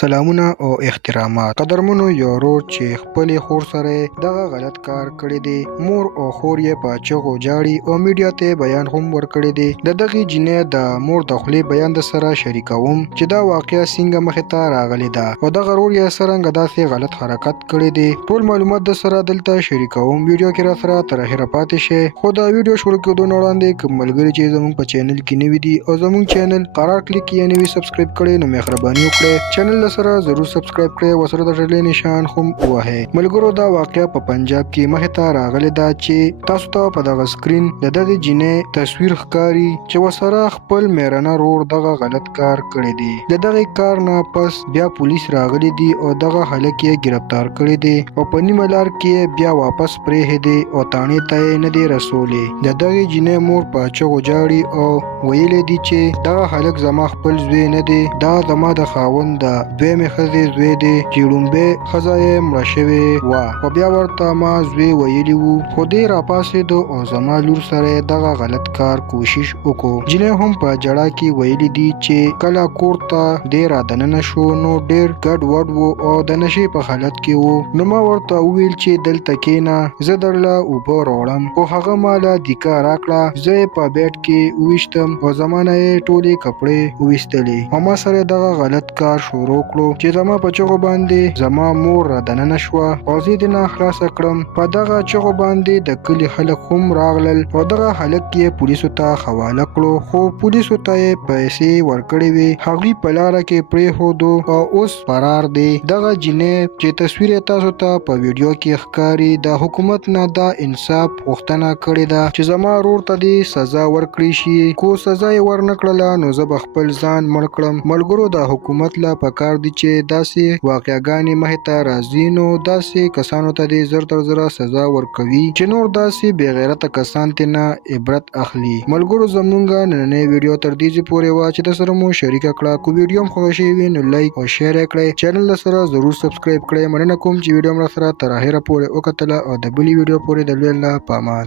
سلامونه او احترامات قدرمنو یورو چې خپل خور سره دغه غلط کار کړی دی. مور او خور یې په چغو جاړي او میډیا ته بیان هم ورکړی دی. د دغه جنې د مور د خولې بیان د سره شریکوم چې دا واقعیا څنګه مخې ته راغلی ده او دغه رور یې څرنګه داسې غلط حرکت کړی دی. ټول معلومات د سره دلته شریکوم. ویډیو کې را سره تر اخره پاتې شئ. خو دا ویډیو شروع کېدو نه وړاندې کوم ملګري چې زموږ په چینل کې نوي دي او زموږ چینل قرار کلیک یې نوي سبسکرایب کړئ نو مهرباني وکړئ چینل سره ضرور سبسکرایب کړئ او سره د ټلې نشان هم ووهئ. ملګرو دا واقعیا په پنجاب کې مخې ته راغلی ده چې تاسو ته په دغه سکرین د دغه جنې تصویر ښکاري چې ورسره خپل میرنه رور دغه غلط کار کړی دی. د دغه کار نه پس بیا پولیس راغلي دي او دغه هلک یې گرفتار کړی دی او په نیمه لار کې بیا واپس پرېښی دی او تانې ته یې نه دی رسولی. د دغه جنې مور په چغو جاړي او ویلی دي چې دغه هلک زما خپل زوی نه دی، دا زما د خاوند د دویمې ښځې زوی دی چې لومبۍ ښځه یې مړه شوې وه او بیا ورته ما زوی ویلي وو خو دی راپاڅېدو او زما لور سره یې دغه غلط کار کوشش وکړو. جنۍ هم په جړا کې ویلي دي چې کله کور ته دی را دننه شو نو ډېر ګډ وډ و او د نشې په حالت کې و. نو ما ورته وویل چې دلته کښېنه زه درله اوبه راوړم خو هغه ما له دیکه راکړه. زه یې په بیډ کې وویشتم او زما نه یې ټولې کپړې وویستلې او ما سره دغه غلط کار شروع کړو چې زما په چغو باندې زما مور را دننه شوه او زه یې دننه خلاصه کړم. په دغه چغو باندې د کلي خلک هم راغلل او دغه هلک یې پولیسو ته حواله کړو خو پولیسو ته یې پیسې ورکړې وې. هغوی په لاره کې پرېښودو او اوس فرار دی. دغه جنۍ چې تصویر یې تاسو ته په ویډیو کې ښکاري د حکومت نه د انصاف غوښتنه کړې ده چې زما رور ته دې سزا ورکړی شي. کو سزا یې ورنه کړله نو زه به خپل ځان مړ کړم. ملګرو د حکومت له پکار دي چې داسې واقعګانې مخې ته راځي نو داسې کسانو ته دې زر تر زره سزا ورکوي چې نور داسې بې غیرته کسان ترې نه عبرت اخلي. ملګرو زموږ نننۍ ویډیو تر دې پورې وه چې درسره مو شریکه کړه. کو ویډیو هم خوښه شوې وي نو لایک او شیر یې کړئ. چینل سره ضرور سبسکرایب کړئ. مننه کوم چې ویډیو هم راسره تر اخره پورې وکتله او د بلې ویډیو پورې د لوی الله په امان.